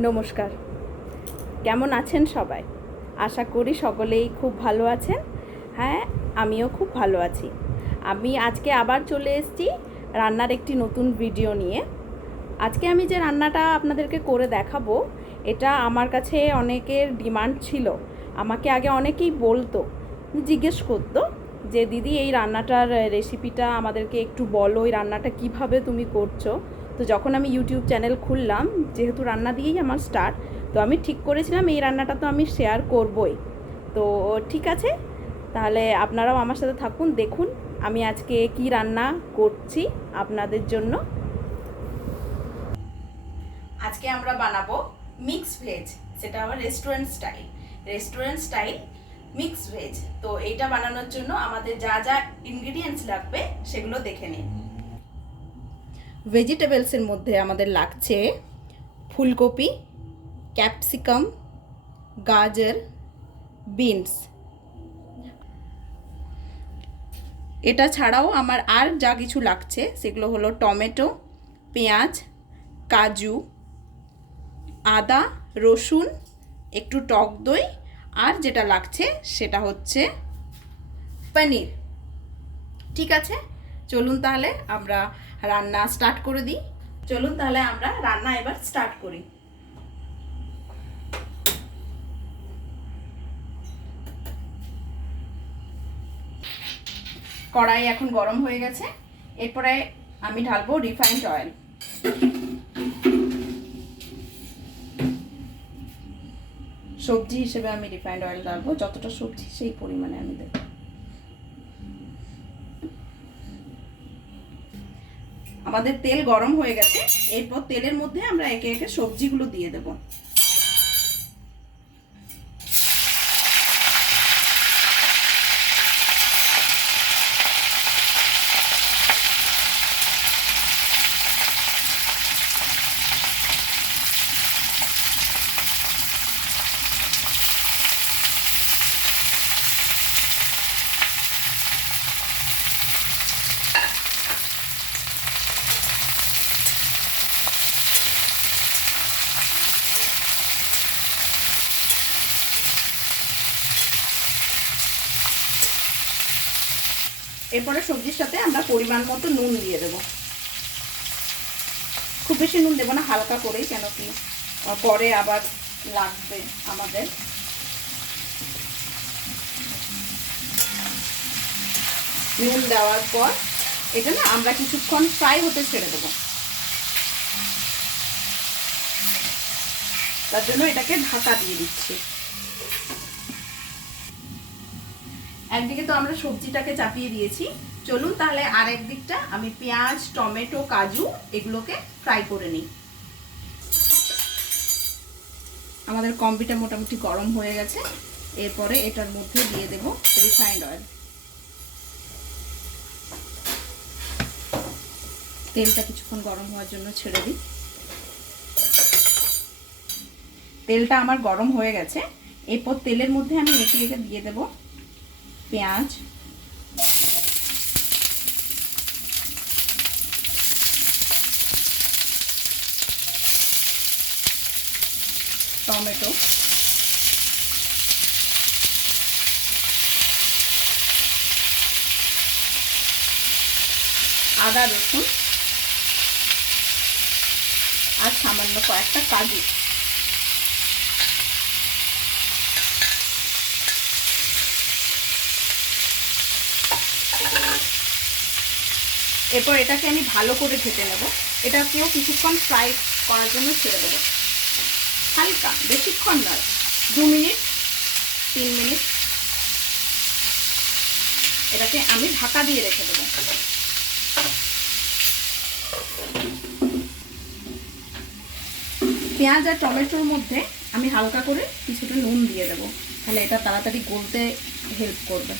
নমস্কার। কেমন আছেন সবাই? আশা করি সকলেই খুব ভালো আছেন। হ্যাঁ, আমিও খুব ভালো আছি। আমি আজকে আবার চলে এসেছি রান্নার একটি নতুন ভিডিও নিয়ে। আজকে আমি যে রান্নাটা আপনাদেরকে করে দেখাবো, এটা আমার কাছে অনেকের ডিমান্ড ছিল। আমাকে আগে অনেকেই বলতো, জিজ্ঞেস করতো যে দিদি এই রান্নাটার রেসিপিটা আমাদেরকে একটু বলো, এই রান্নাটা কিভাবে তুমি করছো। তো যখন আমি ইউটিউব চ্যানেল খুললাম, যেহেতু রান্না দিয়েই আমার স্টার্ট, তো আমি ঠিক করেছিলাম এই রান্নাটা তো আমি শেয়ার করবই। তো ঠিক আছে, তাহলে আপনারাও আমার সাথে থাকুন, দেখুন আমি আজকে কি রান্না করছি আপনাদের জন্য। আজকে আমরা বানাবো মিক্স ভেজ, সেটা আবার রেস্টুরেন্ট স্টাইল মিক্স ভেজ। তো এইটা বানানোর জন্য আমাদের যা যা ইনগ্রিডিয়েন্টস লাগবে সেগুলো দেখে নিন। ভেজিটেবলসের মধ্যে আমাদের লাগছে ফুলকপি, ক্যাপসিকাম, গাজর, বিনস। এটা ছাড়াও আমার আর যা কিছু লাগছে সেগুলো হলো টমেটো, পেঁয়াজ, কাজু, আদা, রসুন, একটু টক দই, আর যেটা লাগছে সেটা হচ্ছে পনির। ঠিক আছে, চলুন তাহলে আমরা রান্না স্টার্ট করে দিই। চলুন তাহলে আমরা রান্না এবার স্টার্ট করি। কড়াই এখন গরম হয়ে গেছে, এরপরে আমি ঢালবো রিফাইন্ড অয়েল। সবজি হিসেবে আমি রিফাইন্ড অয়েল ঢালবো, যতটা সবজি সেই পরিমাণে আমি দেবো। আমাদের তেল গরম হয়ে গেছে, এরপর তেলের মধ্যে আমরা একে একে সবজিগুলো দিয়ে দেব। এরপরে সবজির সাথে আমরা পরিমাণ মতো নুন দিয়ে দেব। খুব বেশি নুন দেবো না, হালকা করেই, কেন কি পরে আবার লাগবে আমাদের। নুন দেওয়ার পর এটা না আমরা কিছুক্ষণ ফ্রাই হতে ছেড়ে দেবো। তার জন্য এটাকে ঢাকা দিয়ে দিচ্ছি। একদিকে তো আমরা সবজিটাকে চাপিয়ে দিয়েছি, চলুন তাহলে আর একদিকটা আমি পেঁয়াজ, টমেটো, কাজু এগুলোকে ফ্রাই করে নিই। আমাদের কম্বিটা মোটামুটি গরম হয়ে গেছে, এরপরে এটার মধ্যে দিয়ে দেব রিফাইন্ড অয়েল। তেলটা কিছুক্ষণ গরম হওয়ার জন্য ছেড়ে দিই। তেলটা আমার গরম হয়ে গেছে, এরপর তেলের মধ্যে আমি একে একে দিয়ে দেব পেঁয়াজ, টমেটো, আদা, রসুন আর সামান্য কয়েকটা কাজু। এরপর এটাকে আমি ভালো করে ভেজে নেব। এটাকেও কিছুক্ষণ ফ্রাই করার জন্য ছেড়ে দেবো, হালকা, বেশিক্ষণ নয়, 2 মিনিট 3 মিনিট এটাকে আমি ঢাকা দিয়ে রেখে দেবো। পেঁয়াজ আর টমেটোর মধ্যে আমি হালকা করে কিছুটা নুন দিয়ে দেবো, তাহলে এটা তাড়াতাড়ি গলতে হেল্প করবে।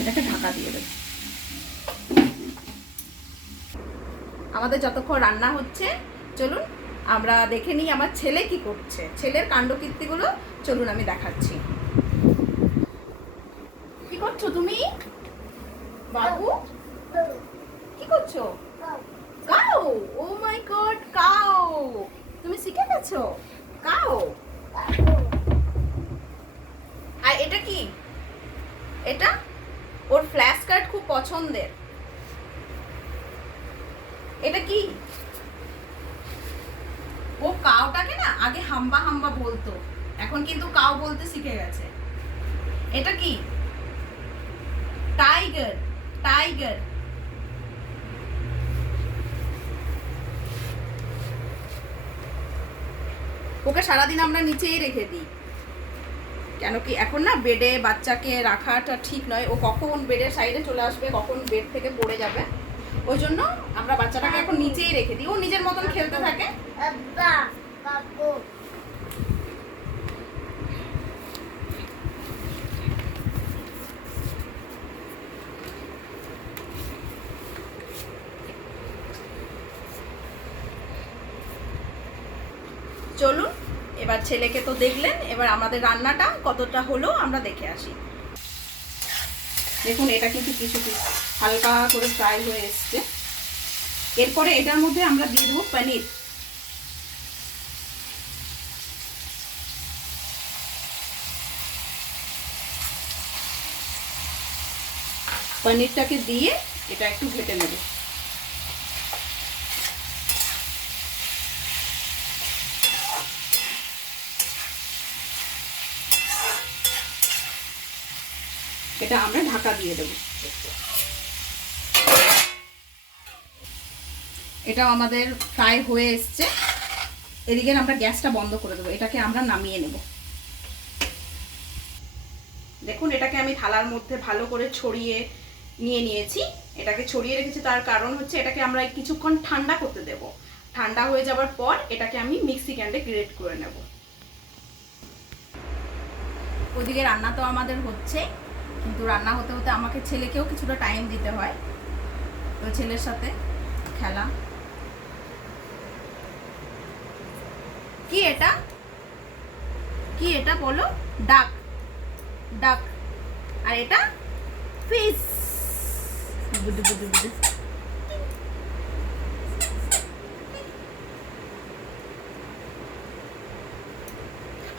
এটাকে ঢাকা দিয়ে দেবো। আমাদের যতক্ষণ রান্না হচ্ছে, চলুন আমরা দেখে নিই আমার ছেলে কি করছে, ছেলের কাণ্ডকীর্তিগুলো চলুন আমি দেখাচ্ছি। করছো তুমি বাবু? কি করছো? কাউ। ও মাই গড, কাউ। তুমি শিখে গেছো কাউ? আর এটা কি? এটা ওর ফ্ল্যাশ কার্ড খুব পছন্দের। এটা কি? ও কাউটাকে না আগে হাম্বা হাম্বা বলতো, এখন কিন্তু কাউ বলতে শিখে গেছে। এটা কি? টাইগার। টাইগার। ওকে সারাদিন আমরা নিচেই রেখে দিই, কেন কি এখন না বেডে বাচ্চাকে রাখাটা ঠিক নয়। ও কখন বেডের সাইডে চলে আসবে, কখন বেড থেকে পড়ে যাবে, ওই জন্য আমরা বাচ্চাটাকে এখন নিচেই রেখে দিই। ও নিজের মতন খেলতে থাকে। চলুন, এবার ছেলেকে তো দেখলেন, এবার আমাদের রান্নাটা কতটা হলো আমরা দেখে আসি। দেখুন, এটা কিন্তু কিছু হালকা করে ফ্রাই হয়ে এসছে। এরপরে এটার মধ্যে আমরা দিয়ে দেবো পনির। পনিরটাকে দিয়ে এটা একটু ঘেটে নেব। এটা আমরা ঢাকা দিয়ে দেব। এটা আমাদের ফ্রাই হয়ে এসছে। এদিকে আমরা গ্যাসটা বন্ধ করে দেবো, এটাকে আমরা নামিয়ে নেব। দেখুন, এটাকে আমি থালার মধ্যে ভালো করে ছড়িয়ে নিয়েছি। এটাকে ছড়িয়ে রেখেছি, তার কারণ হচ্ছে এটাকে আমরা কিছুক্ষণ ঠান্ডা করতে দেব। ঠান্ডা হয়ে যাওয়ার পর এটাকে আমি মিক্সি গ্রাইন্ডে গ্রেট করে নেব। ওদিকে রান্না তো আমাদের হচ্ছে, কিন্তু রান্না হতে হতে আমাকে ছেলেকেও কিছুটা টাইম দিতে হয়, তো ছেলের সাথে খেলা। কি এটা? কি এটা বলো? ডাক। ডাক। আর এটা ফিশ।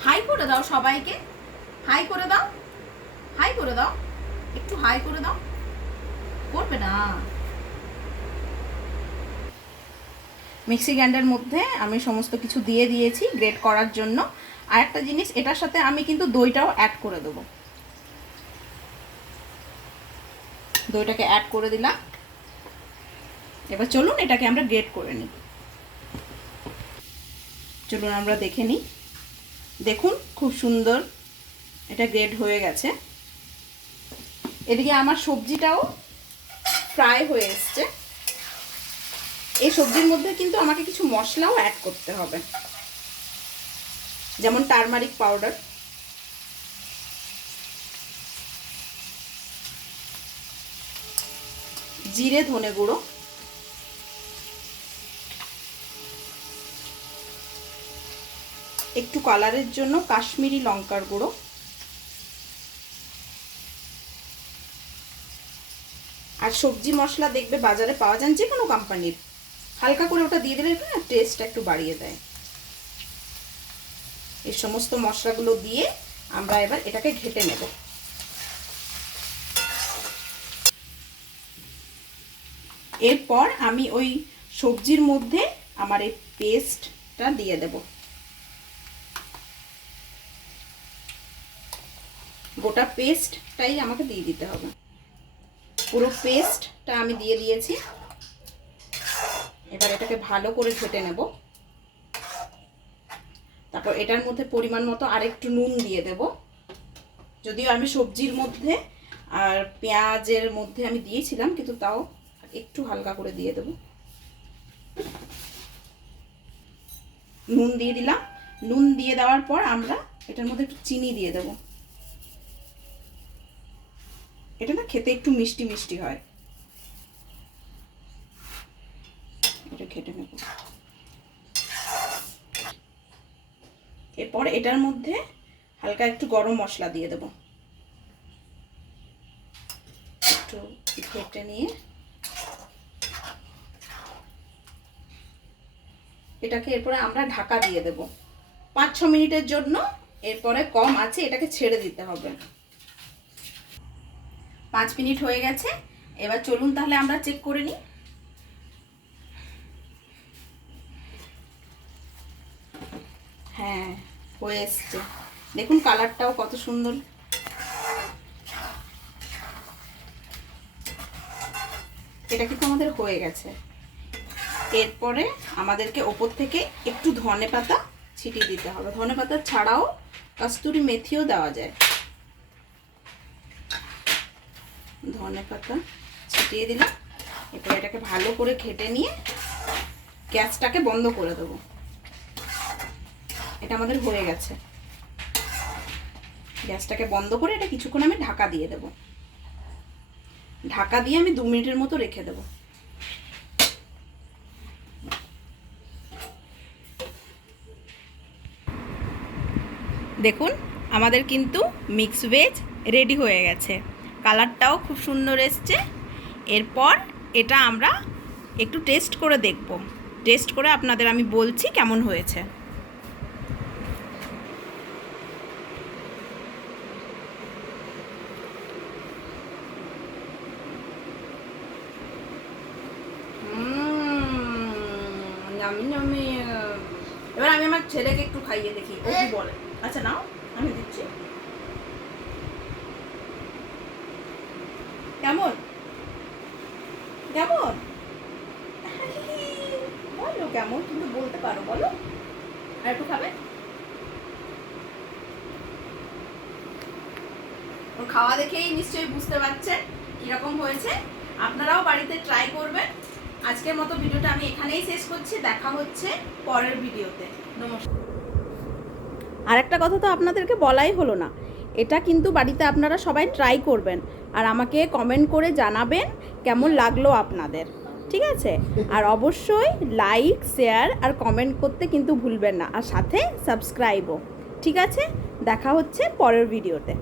হাই করে দাও সবাইকে, হাই করে দাও, হাই করে দাও, একটু হাই করে দাও। করবে না। মিক্সি গ্রাইন্ডারের মধ্যে আমি সমস্ত কিছু দিয়ে দিয়েছি গ্রেট করার জন্য। আর একটা জিনিস, এটার সাথে আমি কিন্তু দইটাও অ্যাড করে দেবো। দইটাকে অ্যাড করে দিলাম। এবার চলুন এটাকে আমরা গ্রেট করে নিই। চলুন আমরা দেখে নিই। দেখুন, খুব সুন্দর এটা গ্রেট হয়ে গেছে। এদিকে আমার সবজিটাও ফ্রাই হয়ে এসছে। এই সবজির মধ্যে কিন্তু আমাকে কিছু মশলাও অ্যাড করতে হবে, যেমন টারমারিক পাউডার, জিরে ধনে গুঁড়ো, একটু কালারের জন্য কাশ্মীরি লঙ্কার গুঁড়ো, আর সবজি মশলা দেখবে বাজারে পাওয়া যায় যে কোনো কোম্পানির, হালকা করে ওটা দিয়ে দিলে না টেস্টটা একটু বাড়িয়ে দেয়। এই সমস্ত মশলাগুলো দিয়ে আমরা এবার এটাকে ঘেটে নেব। এরপর আমি ওই সবজির মধ্যে আমার এই পেস্টটা দিয়ে দেব। গোটা পেস্টটাই আমাকে দিয়ে দিতে হবে। পুরো পেস্টটা আমি দিয়ে দিয়েছি। এবার এটাকে ভালো করে ঘেটে নেব। তারপর এটার মধ্যে পরিমাণ মতো আরেকটু নুন দিয়ে দেব। যদিও আমি সবজির মধ্যে আর পেঁয়াজের মধ্যে আমি দিয়েছিলাম, কিন্তু তাও একটু হালকা করে দিয়ে দেব। নুন দিয়ে দিলাম। নুন দিয়ে দেওয়ার পর আমরা এটার মধ্যে একটু চিনি দিয়ে দেব। এটা না খেতে একটু মিষ্টি মিষ্টি হয়। এটা ঘেটে নেব। এরপর এটার মধ্যে হালকা একটু গরম মশলা দিয়ে দেব। ঘেটে নিয়ে এটাকে এরপরে আমরা ঢাকা দিয়ে দেব 5-6 মিনিটের জন্য। এরপরে কম আছে এটাকে ছেড়ে দিতে হবে। 5 মিনিট হয়ে গেছে, এবার চলুন তাহলে আমরা চেক করে নিই। হ্যাঁ, হয়ে এসছে, দেখুন কালারটাও কত সুন্দর। এটা কিন্তু আমাদের হয়ে গেছে। এরপরে আমাদেরকে ওপর থেকে একটু ধনেপাতা ছিটিয়ে দিতে হবে। ধনেপাতা ছাড়াও কস্তুরি মেথিও দেওয়া যায়। ধনেপাতা ছিটিয়ে দিলাম। এরপর এটাকে ভালো করে ঘেটে নিয়ে গ্যাসটাকে বন্ধ করে দেবো। এটা আমাদের হয়ে গেছে। গ্যাসটাকে বন্ধ করে এটা কিছুক্ষণ আমি ঢাকা দিয়ে দেব। ঢাকা দিয়ে আমি 2 মিনিটের মতো রেখে দেব। দেখুন আমাদের কিন্তু মিক্স ভেজ রেডি হয়ে গেছে। কালারটাও খুব সুন্দর এসছে। এরপর এটা আমরা একটু টেস্ট করে দেখব। টেস্ট করে আপনাদের আমি বলছি কেমন হয়েছে। এবার আমি আমার ছেলেকে একটু খাইয়ে দেখি ও কি বলে। আচ্ছা নাও, আমি দিচ্ছি। কেমন কেমন বলো, কেমন কিন্তু বলতে পারো, বলো। আর একটু খাবে? ওর খাওয়া দেখেই নিশ্চয়ই বুঝতে পারছেন কিরকম হয়েছে। আপনারাও বাড়িতে ট্রাই করবেন। আজকের মতো ভিডিওটা আমি এখানেই শেষ করছি। দেখা হচ্ছে পরের ভিডিওতে। নমস্কার। আর একটা কথা তো আপনাদেরকে বলাই হলো না, এটা কিন্তু বাড়িতে আপনারা সবাই ট্রাই করবেন আর আমাকে কমেন্ট করে জানাবেন কেমন লাগলো আপনাদের, ঠিক আছে? আর অবশ্যই লাইক, শেয়ার আর কমেন্ট করতে কিন্তু ভুলবেন না, আর সাথে সাবস্ক্রাইবও, ঠিক আছে? দেখা হচ্ছে পরের ভিডিওতে।